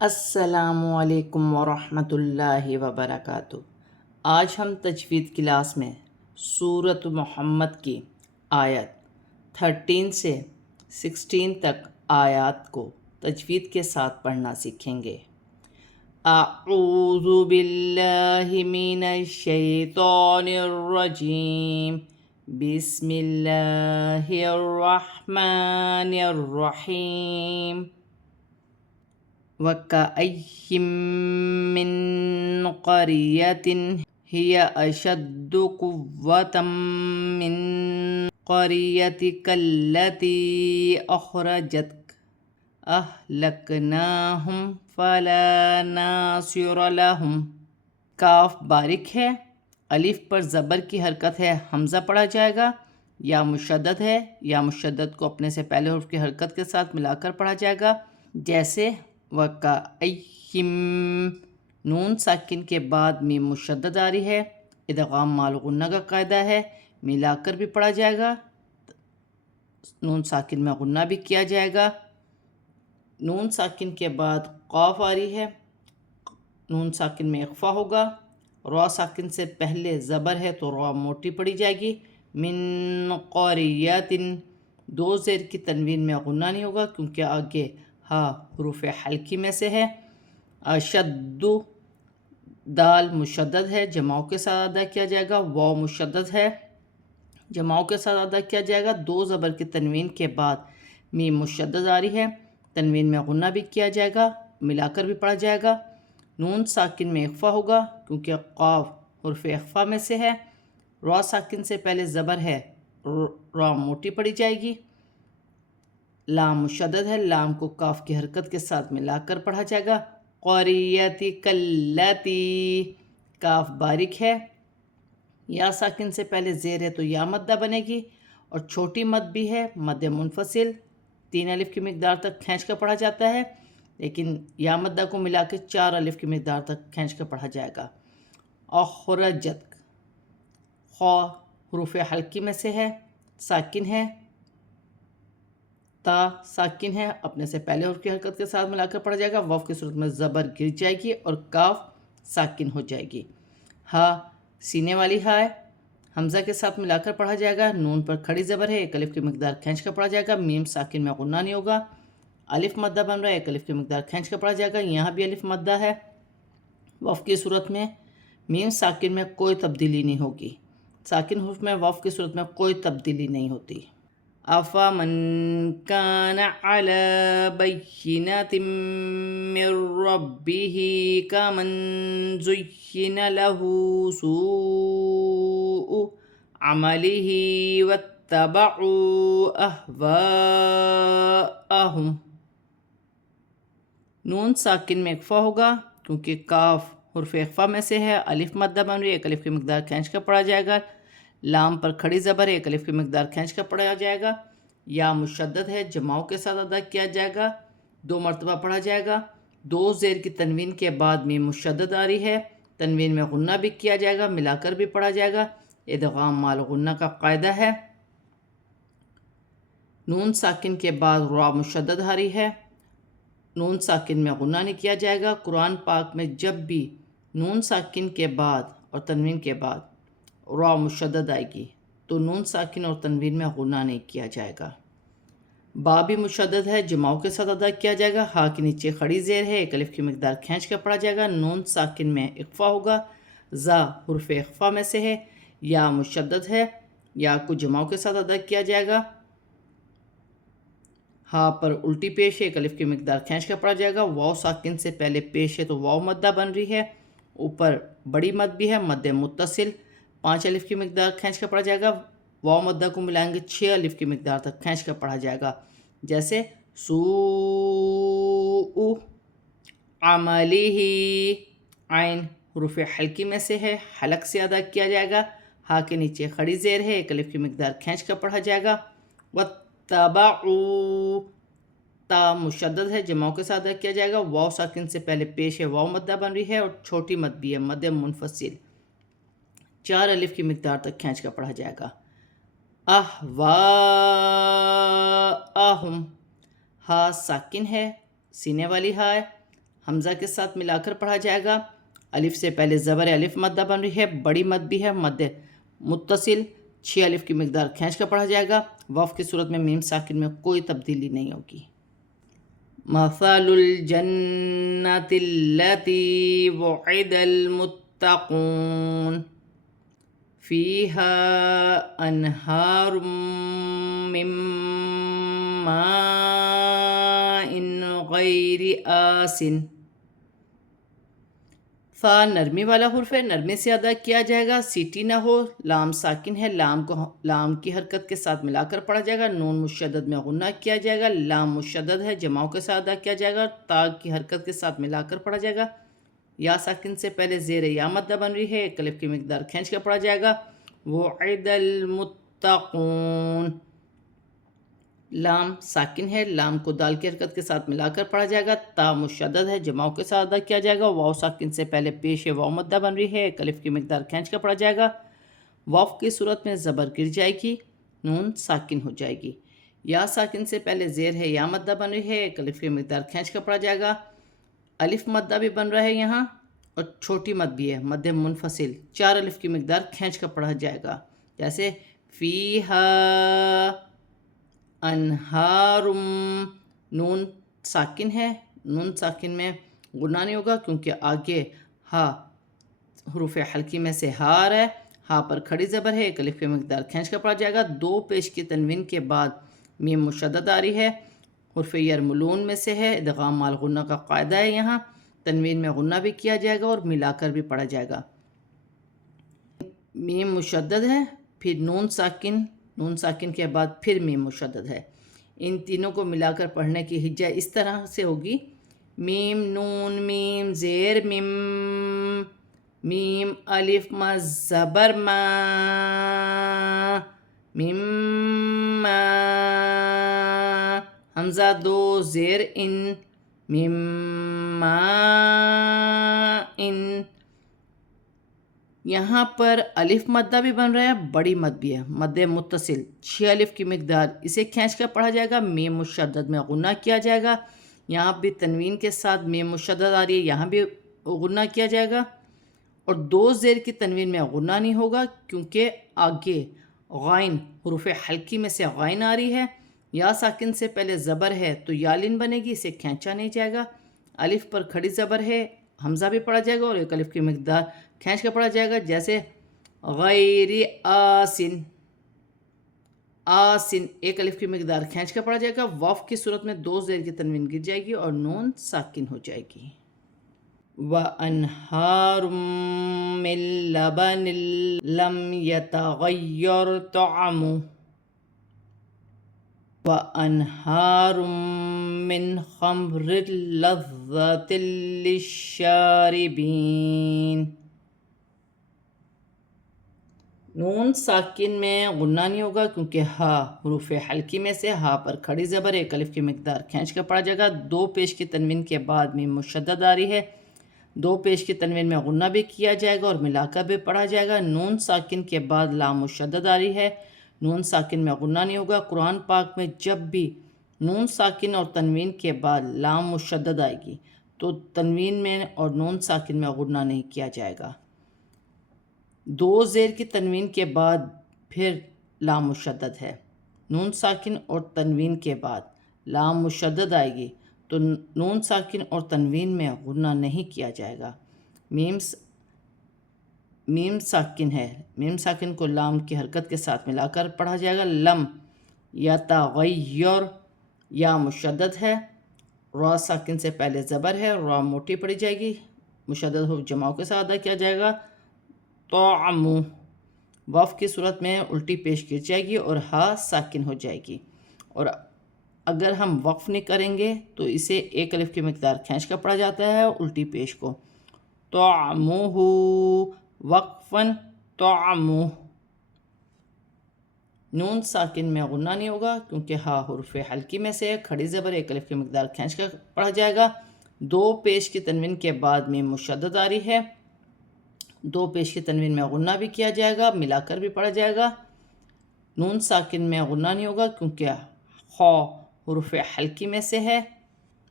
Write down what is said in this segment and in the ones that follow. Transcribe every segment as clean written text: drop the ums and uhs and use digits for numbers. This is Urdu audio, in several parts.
السلام علیکم ورحمۃ اللہ وبرکاتہ۔ آج ہم تجوید کلاس میں سورۃ محمد کی آیت 13 سے 16 تک آیات کو تجوید کے ساتھ پڑھنا سیکھیں گے۔ اعوذ باللہ من الشیطان الرجیم، بسم اللہ الرحمن الرحیم۔ وَكَأَيٍّ مِّن قَرْيَةٍ هِيَ أَشَدُّ قُوَّةً مِّن قَرْيَتِكَ الَّتِي أَخْرَجَتْكَ أَهْلَكْنَاهُمْ فَلَا نَاصِرَ لَهُمْ۔ کاف باریک ہے، الف پر زبر کی حرکت ہے، حمزہ پڑھا جائے گا، یا مشدد ہے، یا مشدد کو اپنے سے پہلے حرف کی حرکت کے ساتھ ملا کر پڑھا جائے گا، جیسے وَكَأَيٍّ، نون ساکن کے بعد میم مشدد آ رہی ہے، ادغام مال غنہ کا قاعدہ ہے، ملا کر بھی پڑھا جائے گا، نون ساکن میں غنہ بھی کیا جائے گا۔ نون ساکن کے بعد قاف آ رہی ہے، نون ساکن میں اخفا ہوگا، را ساکن سے پہلے زبر ہے تو را موٹی پڑی جائے گی۔ من قریۃ، دو زیر کی تنوین میں غنہ نہیں ہوگا کیونکہ آگے ہا حروف حلقی میں سے ہے۔ اشد، دال مشدد ہے، جماؤ کے ساتھ ادا کیا جائے گا، واو مشدد ہے، جماؤ کے ساتھ ادا کیا جائے گا، دو زبر کی تنوین کے بعد میم مشدد آ رہی ہے، تنوین میں غنہ بھی کیا جائے گا، ملا کر بھی پڑھا جائے گا۔ نون ساکن میں اخفا ہوگا کیونکہ قاف حرف اخفا میں سے ہے، را ساکن سے پہلے زبر ہے، را موٹی پڑی جائے گی، لام مشدد ہے، لام کو کاف کی حرکت کے ساتھ ملا کر پڑھا جائے گا۔ قریتک اللاتی، کاف باریک ہے، یا ساکن سے پہلے زیر ہے تو یا مدہ بنے گی، اور چھوٹی مد بھی ہے، مد منفصل 3 الف کی مقدار تک کھینچ کر پڑھا جاتا ہے، لیکن یا مدہ کو ملا کے 4 الف کی مقدار تک کھینچ کر پڑھا جائے گا۔ اخرجت، خا حروف حلقی میں سے ہے، ساکن ہے، تا ساکن ہے، اپنے سے پہلے حرف کی حرکت کے ساتھ ملا کر پڑھا جائے گا، واو کی صورت میں زبر گر جائے گی اور کاف ساکن ہو جائے گی۔ ہا سینے والی ہا ہے، حمزہ کے ساتھ ملا کر پڑھا جائے گا، نون پر کھڑی زبر ہے، ایک الف کی مقدار کھینچ کر پڑھا جائے گا، میم ساکن میں غنہ نہیں ہوگا، الف مدہ بن رہا ہے، ایک الف کی مقدار کھینچ کر پڑھا جائے گا، یہاں بھی الف مدہ ہے، واو کی صورت میں میم ساکن میں کوئی تبدیلی نہیں ہوگی، ساکن حرف میں واو کی صورت میں کوئی تبدیلی نہیں ہوتی۔ افمن کان علی بینۃ من ربہ کمن زین لہ سوء عملہ واتبعوا اہواءہم۔ نون ساکن میں اخفا ہوگا کیونکہ کاف حرف اخفا میں سے ہے، الف مدہ بن رہی ہے، ایک الف کی مقدار کھینچ کر پڑھا جائے گا، لام پر کھڑی زبر ہے، ایک الف کی مقدار کھینچ کر پڑھا جائے گا، یا مشدد ہے، جماؤ کے ساتھ ادا کیا جائے گا، 2 مرتبہ پڑھا جائے گا، 2 زیر کی تنوین کے بعد میم مشدد آ رہی ہے، تنوین میں غنہ بھی کیا جائے گا، ملا کر بھی پڑھا جائے گا، ادغام مال غنہ کا قاعدہ ہے۔ نون ساکن کے بعد را مشدد آ رہی ہے، نون ساکن میں غنہ نہیں کیا جائے گا۔ قرآن پاک میں جب بھی نون ساکن کے بعد اور تنوین کے بعد را مشدد آئے گی تو نون ساکن اور تنوین میں غنہ نہیں کیا جائے گا۔ با بھی مشدد ہے، جماؤ کے ساتھ ادا کیا جائے گا، ہا کے نیچے کھڑی زیر ہے، ایک الف کی مقدار کھینچ کر پڑھا جائے گا، نون ساکن میں اخفا ہوگا، زا حرف اخفا میں سے ہے، یا مشدد ہے، یا کو جماؤ کے ساتھ ادا کیا جائے گا، ہا پر الٹی پیش ہے، ایک الف کی مقدار کھینچ کر پڑھا جائے گا، واو ساکن سے پہلے پیش ہے تو واو مدہ بن رہی ہے، اوپر بڑی مد بھی ہے، مد متصل 5 الف کی مقدار کھینچ کر پڑھا جائے گا، واو مدہ کو ملائیں گے 6 الف کی مقدار تک کھینچ کر پڑھا جائے گا، جیسے سوء عملہ، عین حروف حلقی میں سے ہے، حلق سے ادا کیا جائے گا، ہا کے نیچے کھڑی زیر ہے، ایک الف کی مقدار کھینچ کر پڑھا جائے گا، واتبعوا، تا مشدد ہے، جماؤ کے ساتھ ادا کیا جائے گا، واو ساکن سے پہلے پیش ہے، واو مدہ بن رہی ہے، اور چھوٹی مد بھی ہے، مد منفصل 4 الف کی مقدار تک کھینچ کر پڑھا جائے گا۔ اہواءہم، ہا ساکن ہے، سینے والی ہا ہے، حمزہ کے ساتھ ملا کر پڑھا جائے گا۔ الف سے پہلے زبر الف مدہ بن رہی ہے، بڑی مد بھی ہے، مد متصل 6 الف کی مقدار کھینچ کر پڑھا جائے گا۔ وقف کی صورت میں میم ساکن میں کوئی تبدیلی نہیں ہوگی۔ مثل الجنة التي وعد المتقون فيها أنهار من ماء غير آسن۔ فا نرمی والا حرف ہے، نرمی سے ادا کیا جائے گا، سیٹی نہ ہو، لام ساکن ہے، لام کی حرکت کے ساتھ ملا کر پڑھا جائے گا، نون مشدد میں غنہ کیا جائے گا، لام مشدد ہے، جماؤں کے ساتھ ادا کیا جائے گا، تا کی حرکت کے ساتھ ملا کر پڑھا جائے گا۔ یا ساکن سے پہلے زیر یا مدہ بن رہی ہے، ایک الف کی مقدار کھینچ کر پڑھا جائے گا۔ وعد المتقون، لام ساکن ہے، لام کو دال کی حرکت کے ساتھ ملا کر پڑھا جائے گا، تا مشدد ہے، جماؤں کے ساتھ ادا کیا جائے گا، واو ساکن سے پہلے پیش واو مدہ بن رہی ہے، ایک الف کی مقدار کھینچ کر پڑھا جائے گا۔ واو کی صورت میں زبر گر جائے گی، نون ساکن ہو جائے گی۔ یا ساکن سے پہلے زیر ہے، یا مدہ بن رہی ہے، ایک الف کی مقدار کھینچ کر پڑھا جائے گا۔ الف مدہ بھی بن رہا ہے یہاں، اور چھوٹی مد بھی ہے، مد منفصل 4 الف کی مقدار کھینچ کر پڑھا جائے گا، جیسے فیہا انہارم، نون ساکن ہے، نون ساکن میں غنہ نہیں ہوگا کیونکہ آگے ہا حروف حلقی میں سے ہا آ رہا ہے، ہا پر کھڑی زبر ہے، ایک الف کی مقدار کھینچ کر پڑھا جائے گا۔ 2 پیش کی تنوین کے بعد میم مشدد آ رہی ہے، حرف یرملون میں سے ہے، ادغام مال غنہ کا قاعدہ ہے، یہاں تنوین میں غنہ بھی کیا جائے گا اور ملا کر بھی پڑھا جائے گا۔ میم مشدد ہے، پھر نون ساکن کے بعد پھر میم مشدد ہے، ان تینوں کو ملا کر پڑھنے کی ہجہ اس طرح سے ہوگی: میم نون میم زیر میم، میم الف ما زبر ما، میم ما، حمزہ 2 زیر ان، میم ما ان۔ یہاں پر الف مدہ بھی بن رہا ہے، بڑی مد بھی ہے، مد متصل 6 الف کی مقدار، اسے کھینچ کر پڑھا جائے گا، میم مشدد میں غنہ کیا جائے گا، یہاں بھی تنوین کے ساتھ میم مشدد آ رہی ہے، یہاں بھی غنہ کیا جائے گا، اور 2 زیر کی تنوین میں غنہ نہیں ہوگا کیونکہ آگے غائن حروف حلقی میں سے غائن آ رہی ہے۔ یا ساکن سے پہلے زبر ہے تو یالین بنے گی، اسے کھینچا نہیں جائے گا، الف پر کھڑی زبر ہے، حمزہ بھی پڑھا جائے گا اور ایک الف کی مقدار کھینچ کر پڑھا جائے گا، جیسے غیر آسن، آسن ایک الف کی مقدار کھینچ کر پڑھا جائے گا۔ واف کی صورت میں 2 زیر کی تنوین گر جائے گی اور نون ساکن ہو جائے گی۔ وَأَنْهَارٌ مِّن لَبَنٍ لَّمْ يَتَغَيَّرْ طَعْمُهُ، وَأَنْهَارٌ مِّنْ خَمْرٍ لَّذَّةٍ لِّلشَّارِبِينَ، نون ساکن میں غنہ نہیں ہوگا کیونکہ ہا حروف حلقی میں سے، ہا پر کھڑی زبر، ایک الف کی مقدار کھینچ کر پڑھا جائے گا، 2 پیش کی تنوین کے بعد میم مشدد آ رہی ہے، 2 پیش کی تنوین میں غنہ بھی کیا جائے گا اور ملا کر بھی پڑھا جائے گا۔ نون ساکن کے بعد لام مشدد آ رہی ہے، نون ساکن میں غنہ نہیں ہوگا۔ قرآن پاک میں جب بھی نون ساکن اور تنوین کے بعد لام مشدد آئے گی تو تنوین میں اور نون ساکن میں غنہ نہیں کیا جائے گا۔ 2 زیر کی تنوین کے بعد پھر لام مشدد ہے، نون ساکن اور تنوین کے بعد لام مشدد آئے گی تو نون ساکن اور تنوین میں غنہ نہیں کیا جائے گا۔ میم ساکن ہے، میم ساکن کو لام کی حرکت کے ساتھ ملا کر پڑھا جائے گا۔ لم یتغیر، یا مشدد ہے، را ساکن سے پہلے زبر ہے، را موٹی پڑھی جائے گی، مشدد حرف جماؤں کے ساتھ ادا کیا جائے گا۔ طعم، واف کی صورت میں الٹی پیش گر جائے گی اور ہا ساکن ہو جائے گی، اور اگر ہم وقف نہیں کریں گے تو اسے ایک الف کی مقدار کھینچ کر پڑھا جاتا ہے الٹی پیش کو، طعمہ وقفاً طعمہ، نون ساکن میں غنہ نہیں ہوگا کیونکہ ہا حرف حلقی میں سے، کھڑی زبر، ایک الف کی مقدار کھینچ کر پڑھا جائے گا، 2 پیش کی تنوین کے بعد میم مشدد آ رہی ہے، 2 پیش کی تنوین میں غنہ بھی کیا جائے گا، ملا کر بھی پڑھا جائے گا۔ نون ساکن میں غنہ نہیں ہوگا کیونکہ خا حروف حلقی میں سے ہے،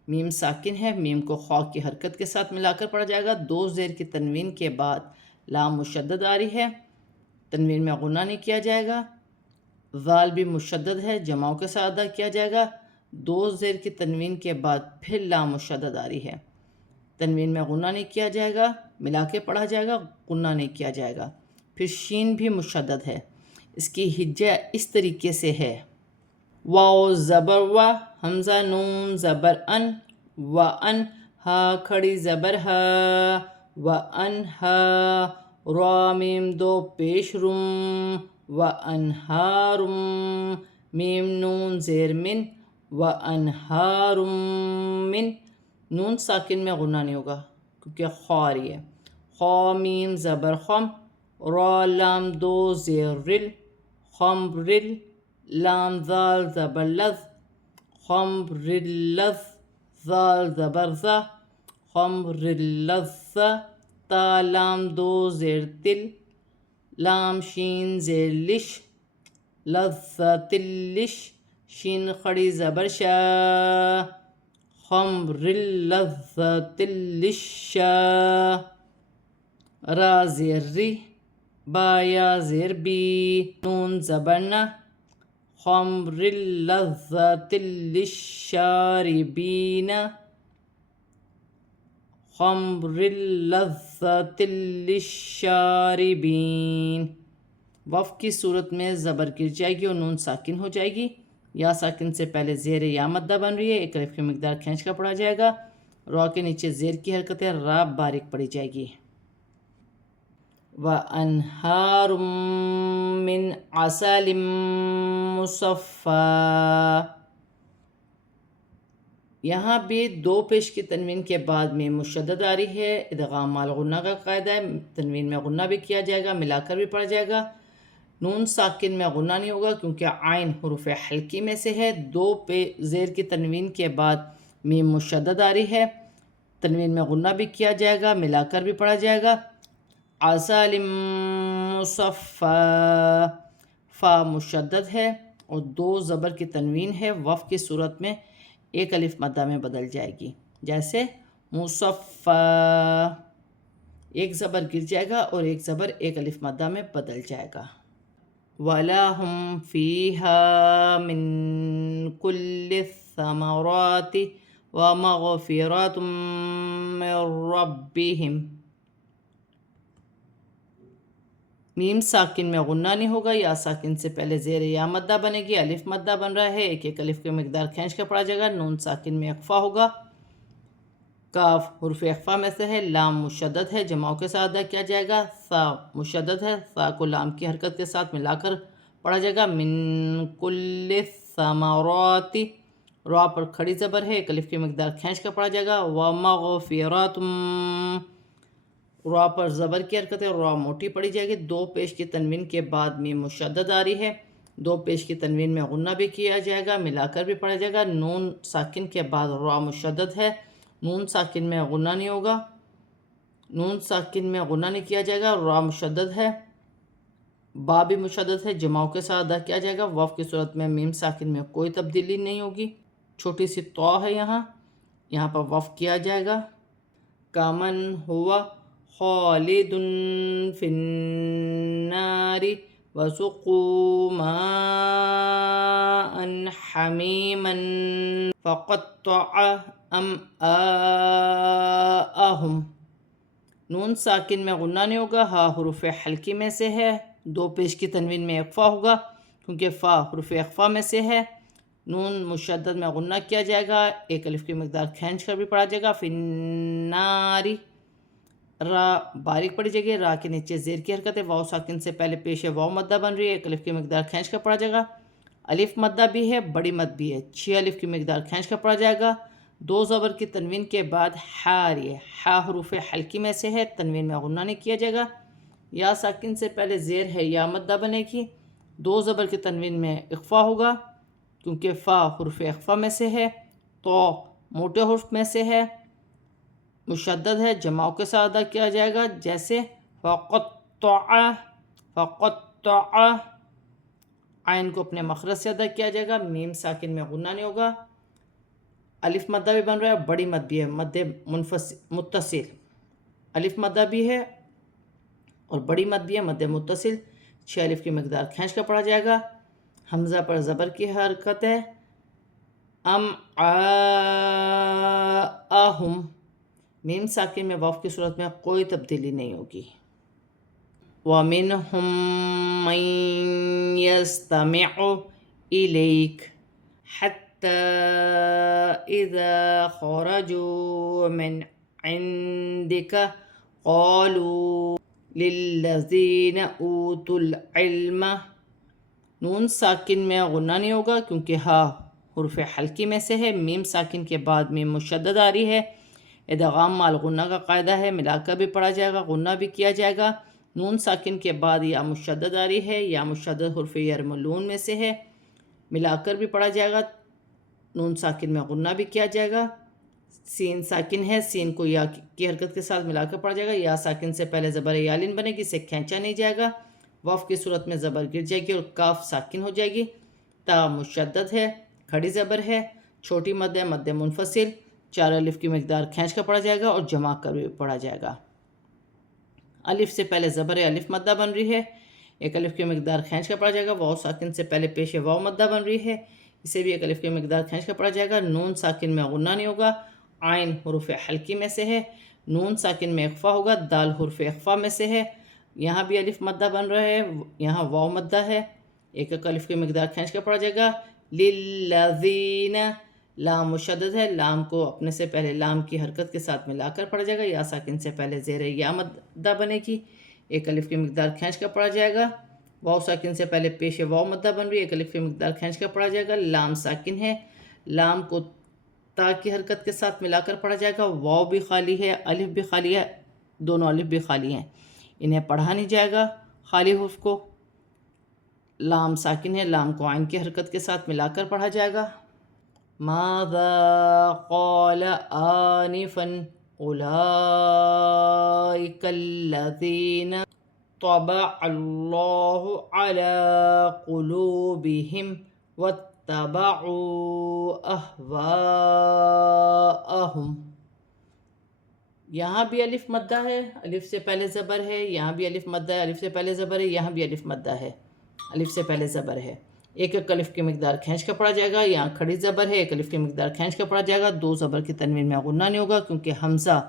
میم ساکن ہے، میم کو خا کی حرکت کے ساتھ ملا کر پڑھا جائے گا. دو زیر کی تنوین کے بعد لام مشدد آ رہی ہے، تنوین میں غنہ نہیں کیا جائے گا. ذال بھی مشدد ہے، جماؤں کے ساتھ ادا کیا جائے گا. دو زیر کی تنوین کے بعد پھر لام مشدد آ رہی ہے، تنوین میں غنہ نہیں کیا جائے گا، ملا کے پڑھا جائے گا، غنہ نہیں کیا جائے گا. پھر شین بھی مشدد ہے، اس کی ہجہ اس طریقے سے ہے: واو زبر و، حمزہ نون زبر ان، و ان، ہا کھڑی زبر ہا، و ان ہا، را میم دو پیش رم، و انہارم، میم نون زیر من، و انہارم من. نون ساکن میں غنہ نہیں ہوگا کیونکہ خا آ رہی ہے. خا میم زبر خم، را لام دو زیر رل، خمرل، لام ذال زبر لذ، خمرلذ، ذال زبر ذا، خمرلذ. تا لام دو زیر تل، لام شین زیر لش، لذت اللش، شین خڑی زبر شا، خمرلذت اللشا. را زیر ری، با یا زیر بی، نون زبر نہ، خمرلذت للشاربین، خمرلذت للشاربین. وف کی صورت میں زبر گر جائے گی اور نون ساکن ہو جائے گی. یا ساکن سے پہلے زیر یا مدہ بن رہی ہے، ایک الف کی مقدار کھینچ کر پڑھا جائے گا. را کے نیچے زیر کی حرکت ہے، را باریک پڑھی جائے گی. وَأَنْهَارٌ مِّنْ عَسَلٍ مُّصَفًّى. یہاں بھی دو پیش کی تنوین کے بعد میں مشدد آ رہی ہے. ادغام مع الغنہ کا قاعدہ ہے، تنوین میں غنہ بھی کیا جائے گا، ملا کر بھی پڑھا جائے گا. نون ساکن میں غنہ نہیں ہوگا کیونکہ عین حروف حلقی میں سے ہے. دو زیر کی تنوین کے بعد میم مشدد آ رہی ہے، تنوین میں غنہ بھی کیا جائے گا، ملا کر بھی پڑھا جائے گا. عسل مصفّى، فا مشدد ہے اور دو زبر کی تنوین ہے، وف کی صورت میں ایک الف مدہ میں بدل جائے گی. جیسے مصفّى، ایک زبر گر جائے گا اور ایک زبر ایک الف مدہ میں بدل جائے گا. وَلَهُمْ فِيهَا مِن كُلِّ الثَّمَرَاتِ وَمَغْفِرَةٌ مِّن رَّبِّهِمْ. میم ساکن میں غنہ نہیں ہوگا. یا ساکن سے پہلے زیر یا مدہ بنے گی، الف مدہ بن رہا ہے، ایک ایک الف کی مقدار کھینچ کر پڑھا جائے گا. نون ساکن میں اخفا ہوگا، کاف حرف اخفا میں سے ہے، لام مشدد ہے، جماؤں کے ساتھ ادا کیا جائے گا. ثا مشدد ہے، ثا کو لام کی حرکت کے ساتھ ملا کر پڑھا جائے گا. من کل الثمرات، را پر کھڑی زبر ہے، ایک الف کی مقدار کھینچ کر پڑھا جائے گا. ومغفرۃ، را پر زبر کی حرکت ہے، را موٹی پڑھی جائے گی. دو پیش کی تنوین کے بعد میم مشدد آ رہی ہے، دو پیش کی تنوین میں غنہ بھی کیا جائے گا، ملا کر بھی پڑھا جائے گا. نون ساکن کے بعد را مشدد ہے، نون ساکن میں غنہ نہیں ہوگا، نون ساکن میں غنہ نہیں کیا جائے گا. را مشدد ہے، با بھی مشدد ہے، جماؤں کے ساتھ ادا کیا جائے گا. وف کی صورت میں میم ساکن میں کوئی تبدیلی نہیں ہوگی، چھوٹی سی تو ہے، یہاں پر وف کیا جائے گا. کامن ہوا خالد فی النار وسقوا ماء حمیما فقطع امعاءهم. نون ساکن میں غنہ نہیں ہوگا، ہا حروف حلقی میں سے ہے، دو پیش کی تنوین میں اخفا ہوگا کیونکہ فا حروف اخفا میں سے ہے. نون مشدد میں غنہ کیا جائے گا، ایک الف کی مقدار کھینچ کر بھی پڑھا جائے گا. فی النار، را باریک پڑھی جائے گی، را کے نیچے زیر کی حرکت ہے، واو ساکن سے پہلے پیش ہے، واو مدہ بن رہی ہے، ایک الف کی مقدار کھینچ کر پڑھا جائے گا. الف مدہ بھی ہے، بڑی مد بھی ہے، 6 الف کی مقدار کھینچ کر پڑھا جائے گا. دو زبر کی تنوین کے بعد حا آ رہی ہے، حا حروف حلقی میں سے ہے، تنوین میں غنہ نہیں کیا جائے گا. یا ساکن سے پہلے زیر ہے، یا مدہ بنے گی، دو زبر کی تنوین میں اخفا ہوگا کیونکہ فا حروف اخفا میں سے ہے، تو موٹے حرف میں سے ہے، مشدد ہے، جماؤں کے ساتھ ادا کیا جائے گا. جیسے فقطع، فقطع، عین کو اپنے مخرج سے ادا کیا جائے گا، میم ساکن میں غنہ نہیں ہوگا. الف مدہ بھی بن رہا ہے اور بڑی مد بھی ہے، مد متصل، الف مدہ بھی ہے اور بڑی مد بھی ہے، مد متصل، 6 الف کی مقدار کھینچ کر پڑھا جائے گا۔ حمزہ پر زبر کی حرکت ہے، ام آہم، میم ساکن میں واو کی صورت میں کوئی تبدیلی نہیں ہوگی۔ وَمِنْهُمْ مَنْ يَسْتَمِعُ إِلَيْكَ حَتَّى إِذَا خَرَجُوا مِنْ عِنْدِكَ قَالُوا لِلَّذِينَ أُوتُوا الْعِلْمَ، نون ساکن میں غنہ نہیں ہوگا کیونکہ ہاں حرف حلقی میں سے ہے، میم ساکن کے بعد میم مشدد آ رہی ہے، ادغام مال غنہ کا قاعدہ ہے، ملا کر بھی پڑھا جائے گا، غنہ بھی کیا جائے گا۔ نون ساکن کے بعد یا مشدد آ رہی ہے، یا مشدد حرف یرملون میں سے ہے، ملا کر بھی پڑھا جائے گا، نون ساکن میں غنہ بھی کیا جائے گا۔ سین ساکن ہے، سین کو یا کی حرکت کے ساتھ ملا کر پڑھا جائے گا، یا ساکن سے پہلے زبر یالین بنے گی، اسے کھینچا نہیں جائے گا، وف کی صورت میں زبر گر جائے گی اور کاف ساکن ہو جائے گی۔ تا مشدد ہے، کھڑی زبر ہے، چھوٹی مد ہے، مد منفصل، 4 الف کی مقدار کھینچ کر پڑھا جائے گا اور جمع کر بھی پڑھا جائے گا۔ الف سے پہلے زبر الف مدہ بن رہی ہے، 1 الف کی مقدار کھینچ کر پڑھا جائے گا، واو ساکن سے پہلے پیش واو مدہ بن رہی ہے، اسے بھی 1 الف کی مقدار کھینچ کر پڑھا جائے گا۔ نون ساکن میں غنہ نہیں ہوگا، عین حروف حلقی میں سے ہے، نون ساکن میں اخفا ہوگا، دال حرف اخفا میں سے ہے، یہاں بھی الف مدہ بن رہا ہے، یہاں واو مدہ ہے، 1 الف کی مقدار کھینچ کر پڑھا جائے گا۔ للذین، لام مشدد ہے، لام کو اپنے سے پہلے لام کی حرکت کے ساتھ ملا کر پڑھا جائے گا، یا ساکن سے پہلے زیر یا مدہ بنے گی، 1 الف کی مقدار کھینچ کر پڑھا جائے گا۔ واو ساکن سے پہلے پیش واو مدہ بن رہی ہے، 1 الف کی مقدار کھینچ کر پڑھا جائے گا۔ لام ساکن ہے، لام کو تا کی حرکت کے ساتھ ملا کر پڑھا جائے گا، واو بھی خالی ہے، الف بھی خالی ہے، دونوں الف بھی خالی ہیں، انہیں پڑھا نہیں جائے گا خالی حرف کو۔ لام ساکن ہے، لام کو عین کی حرکت کے ساتھ ملا کر پڑھا جائے گا۔ ماذا قال آنفا اولئک الذین طبع اللہ علی قلوبہم واتبعوا اہواءہم، یہاں بھی الف مدہ ہے، الف سے پہلے زبر ہے، یہاں بھی الف مدہ ہے، الف سے پہلے زبر ہے، یہاں بھی الف مدہ ہے، الف سے پہلے زبر ہے، 1 الف کی مقدار کھینچ کر پڑھا جائے گا، یہاں کھڑی زبر ہے، 1 الف کی مقدار کھینچ کر پڑھا جائے گا، 2 زبر کی تنوین میں غنہ نہیں ہوگا کیونکہ حمزہ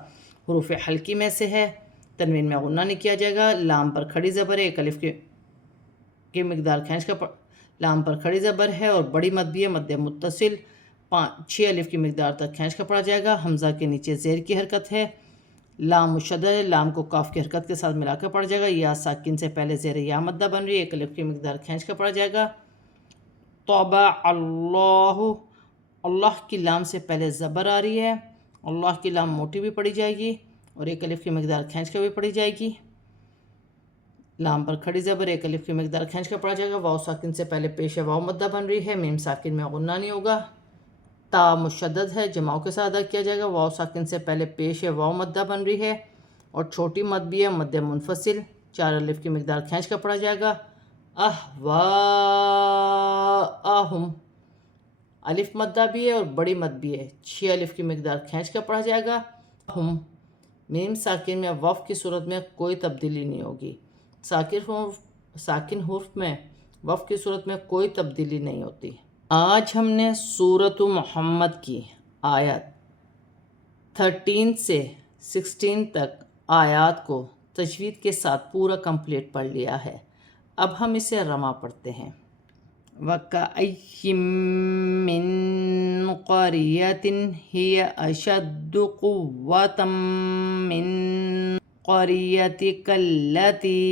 حروف حلقی میں سے ہے، تنوین میں غنہ نہیں کیا جائے گا۔ لام پر کھڑی زبر ہے، 1 الف کی مقدار کھینچ کر لام پر کھڑی زبر ہے اور بڑی مد بھی ہے، مد متصل، 6 الف کی مقدار تک کھینچ کر پڑھا جائے گا۔ حمزہ کے نیچے زیر کی حرکت ہے، لام مشدد ہے، لام کو کاف کی حرکت کے ساتھ ملا کر پڑھا جائے گا، یا ساکن سے پہلے زیر یا مدہ بن رہی ہے، 1 الف کی مقدار کھینچ کر پڑھا جائے گا۔ طبع اللہ، اللہ کی لام سے پہلے زبر آ رہی ہے، اللہ کی لام موٹی بھی پڑھی جائے گی اور 1 الف کی مقدار کھینچ کر بھی پڑھی جائے گی، لام پر کھڑی زبر 1 الف کی مقدار کھینچ کر پڑھا جائے گا، واو ساکن سے پہلے پیش واو مدہ بن رہی ہے، میم ساکن میں غنہ نہیں ہوگا، تا مشدد ہے، جماؤں کے ساتھ ادا کیا جائے گا، واو ساکن سے پہلے پیش واو مدہ بن رہی ہے اور چھوٹی مد بھی ہے، مد منفصل، 4 الف کی مقدار کھینچ کر پڑھا جائے گا۔ اہواءہم، الف مدہ بھی ہے اور بڑی مد بھی ہے، 6 الف کی مقدار کھینچ کر پڑھا جائے گا۔ ہم، میم ساکن میں وف کی صورت میں کوئی تبدیلی نہیں ہوگی، ساکن حرف میں وف کی صورت میں کوئی تبدیلی نہیں ہوتی۔ آج ہم نے سورۃ محمد کی آیت 13 سے 16 تک آیات کو تجوید کے ساتھ پورا کمپلیٹ پڑھ لیا ہے، اب ہم اسے رواں پڑھتے ہیں۔ وَكَأَيٍّ مِّن قَرْيَةٍ هِيَ أَشَدُّ قُوَّةً مِّن قَرْيَتِكَ الَّتِي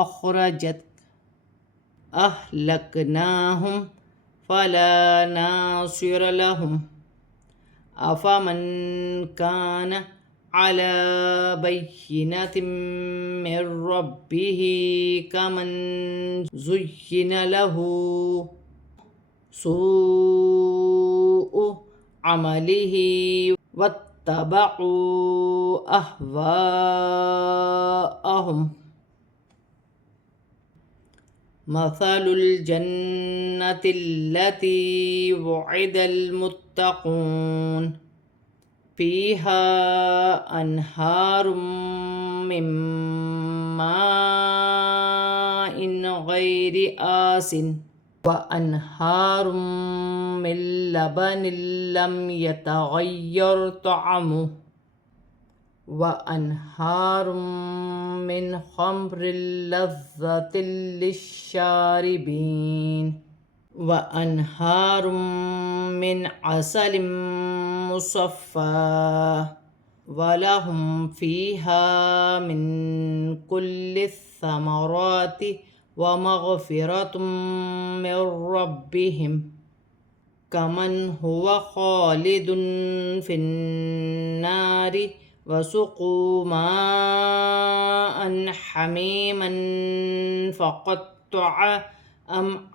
أَخْرَجَتْكَ أَهْلَكْنَاهُمْ فَلَا نَاصِرَ لَهُمْ أَفَمَنْ كَانَ عَلَى بَيِّنَةٍ مِّن رَّبِّهِ كَمَنْ زُيِّنَ لَهُ سُوءُ عَمَلِهِ وَاتَّبَعُوا أَهْوَاءَهُمْ۔ مثل الجنة التي وعد المتقون فيها أنهار من ماء غير آسن وأنهار من لبن لم يتغير طعمه وأنهار من خمر لذة للشاربين وأنهار من عسل مصفى ولهم فيها من كل الثمرات ومغفرة من ربهم كمن هو خالد في النار وسقوا ماء حميما فقطع أمعاءهم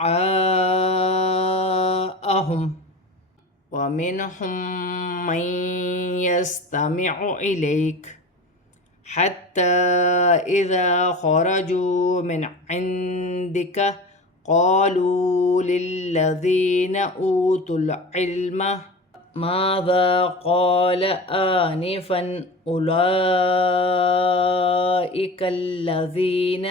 ومنهم من يستمع إليك حتى إذا خرجوا من عندك قالوا للذين أوتوا العلم ماذا قال آنفا أولئك الذين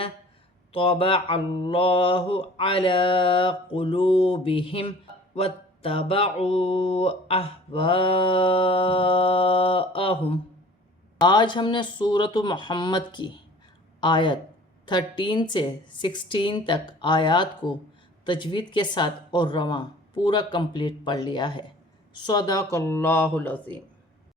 طبع الله على قلوبهم واتبعوا أهواءهم۔ آج ہم نے سورۃ محمد کی آیت 13 سے 16 تک آیات کو تجوید کے ساتھ اور رواں پورا کمپلیٹ پڑھ لیا ہے۔ صدق اللہ العظیم۔